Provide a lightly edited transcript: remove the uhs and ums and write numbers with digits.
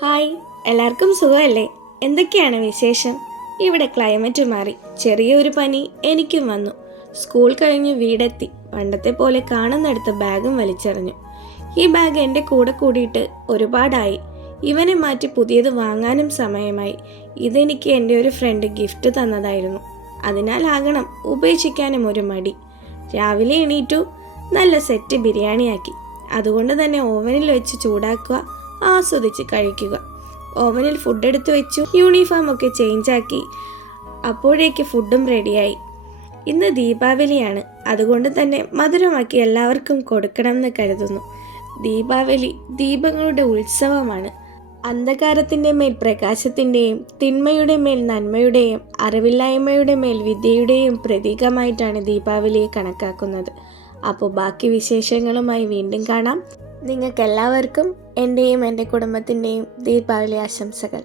Hi, എല്ലാവർക്കും സുഖമല്ലേ? എന്തൊക്കെയാണ് വിശേഷം? ഇവിടെ ക്ലൈമറ്റ് മാറി, ചെറിയൊരു പനി എനിക്കും വന്നു. സ്കൂൾ കഴിഞ്ഞ് വീടെത്തി, പണ്ടത്തെ പോലെ കാണുന്നിടത്ത് ബാഗും വലിച്ചെറിഞ്ഞു. ഈ ബാഗ് എൻ്റെ കൂടെ കൂടിയിട്ട് ഒരുപാടായി. ഇവനെ മാറ്റി പുതിയത് വാങ്ങാനും സമയമായി. ഇതെനിക്ക് എൻ്റെ ഒരു ഫ്രണ്ട് ഗിഫ്റ്റ് തന്നതായിരുന്നു. അതിനാലാകണം ഉപേക്ഷിക്കാനും ഒരു മടി. രാവിലെ എണീറ്റു, നല്ല സെറ്റ് ബിരിയാണിയാക്കി. അതുകൊണ്ട് തന്നെ ഓവനിൽ വെച്ച് ചൂടാക്കുക, ആസ്വദിച്ച് കഴിക്കുക. ഓവനിൽ ഫുഡ് എടുത്തു വെച്ചു, യൂണിഫോം ഒക്കെ ചേഞ്ചാക്കി. അപ്പോഴേക്ക് ഫുഡും റെഡിയായി. ഇന്ന് ദീപാവലിയാണ്, അതുകൊണ്ട് തന്നെ മധുരമാക്കി എല്ലാവർക്കും കൊടുക്കണമെന്ന് കരുതുന്നു. ദീപാവലി ദീപങ്ങളുടെ ഉത്സവമാണ്. അന്ധകാരത്തിൻ്റെ മേൽ പ്രകാശത്തിൻ്റെയും തിന്മയുടെ മേൽ നന്മയുടെയും അറിവില്ലായ്മയുടെ മേൽ വിദ്യയുടെയും പ്രതീകമായിട്ടാണ് ദീപാവലിയെ കണക്കാക്കുന്നത്. അപ്പോൾ ബാക്കി വിശേഷങ്ങളുമായി വീണ്ടും കാണാം. നിങ്ങൾക്കെല്ലാവർക്കും എൻ്റെയും എൻ്റെ കുടുംബത്തിൻ്റെയും ദീപാവലി ആശംസകൾ.